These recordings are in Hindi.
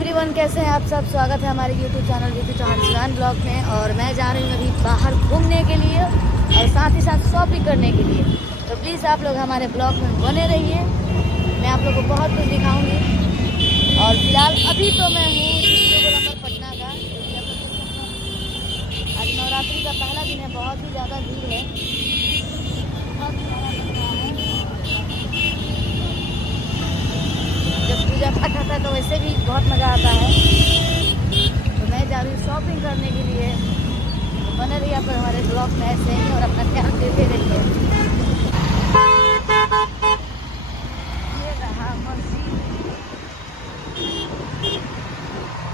एवरीवन, कैसे हैं आप सब। स्वागत है हमारे यूट्यूब चैनल ऋतु चौहान सिवान ब्लॉग में। और मैं जा रही हूँ अभी बाहर घूमने के लिए और साथ ही साथ शॉपिंग करने के लिए। तो प्लीज़ आप लोग हमारे ब्लॉग में बने रहिए, मैं आप लोग को बहुत कुछ दिखाऊंगी। और फिलहाल अभी तो मैं हूँ नंबर पटना का। आज नवरात्रि का पहला दिन है, बहुत ही ज़्यादा भीड़ है, बहुत सारा लग रहा है। जब पूजा पाठ होता है तो वैसे भी बहुत मज़ा आता है। तो मैं जा रही हूँ शॉपिंग करने के लिए। तो बने रहिए आप हमारे ब्लॉग में ऐसे ही और अपना ध्यान देते रहिए। ये रहा मस्जिद,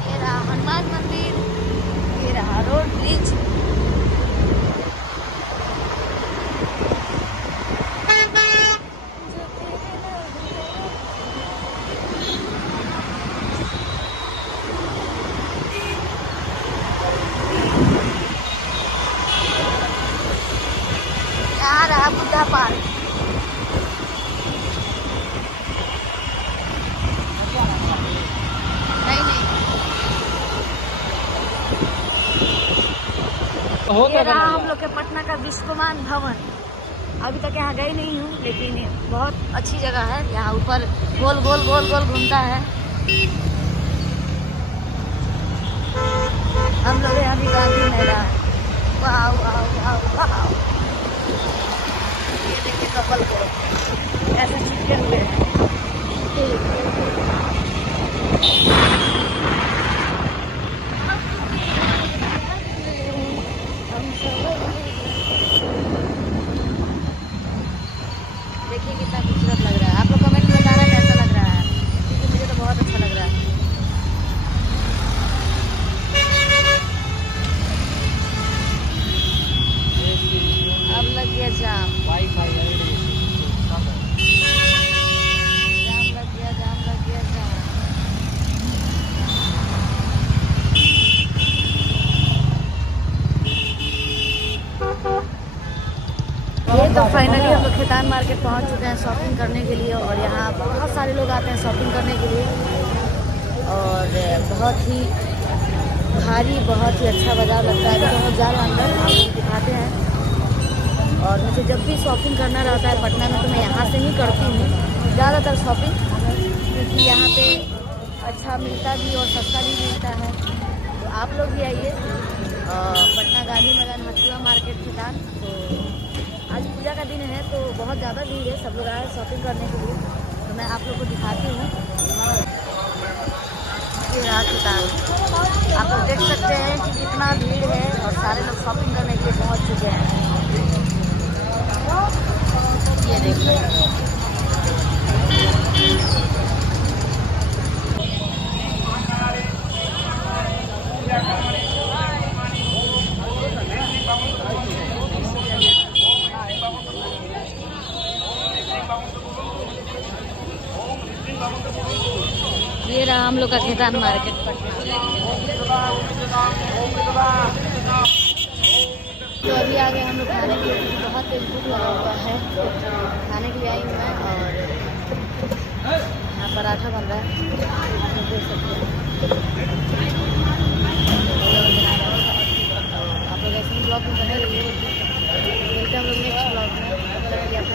ये रहा हनुमान मंदिर, ये रहा रोड ब्रिज। यहाँ रहा बुद्धा पार्क। नहीं ये रहा हम लोग के पटना का विश्वमान भवन। अभी तक यहाँ गई नहीं हूँ, लेकिन बहुत अच्छी जगह है। यहाँ ऊपर गोल गोल गोल गोल घूमता है। हम लोग यहाँ भी गांधी मैदान। वाह वाह वाह वाह, ये देखिए कपल को ऐसे चिपके हुए हैं। देखिए कितना खूबसूरत लग रहा है। आप लोग कमेंट में बताना कैसा लग रहा है, क्योंकि मुझे तो बहुत अच्छा लग रहा है। अब लग गया जाम, जाम लग गया, जाम लग गया, जाम। ये तो फाइनली हम लोग खेतान मार्केट पहुंच चुके हैं शॉपिंग करने के लिए। और यहाँ बहुत सारे लोग आते हैं शॉपिंग करने के लिए। और बहुत ही भारी, बहुत ही अच्छा बाजार लगता है। तो हम जा रहे हैं अंदर, आपको दिखाते हैं। और मुझे जब भी शॉपिंग करना रहता है पटना में तो मैं यहाँ से ही करती हूँ ज़्यादातर शॉपिंग, क्योंकि यहाँ पे अच्छा मिलता भी और सस्ता भी मिलता है। तो आप लोग भी आइए पटना गांधी मैदान हथुआ मार्केट खेतान। तो आज पूजा का दिन है तो बहुत ज़्यादा भीड़ है, सब लोग आए शॉपिंग करने के लिए। तो मैं आप लोग को दिखाती हूँ। ये रहा खेतान, आप लोग देख सकते हैं कि कितना भीड़ है और सारे लोग शॉपिंग करने के लिए पहुँच चुके हैं। ये देखिए, ये रहा हम लोग का खेतान मार्केट पटना। तो अभी आ गए हम लोग खाने के लिए, क्योंकि बहुत तेज भूख लगा हुआ है। खाने के लिए आई हूँ मैं। और यहाँ पराठा बन रहा है, देख सकते हैं। आप लोग ऐसे ही ब्लॉग में बने रहिए। मिलते हैं हम लोग नेक्स्ट ब्लॉग में। तब तक के लिए आपको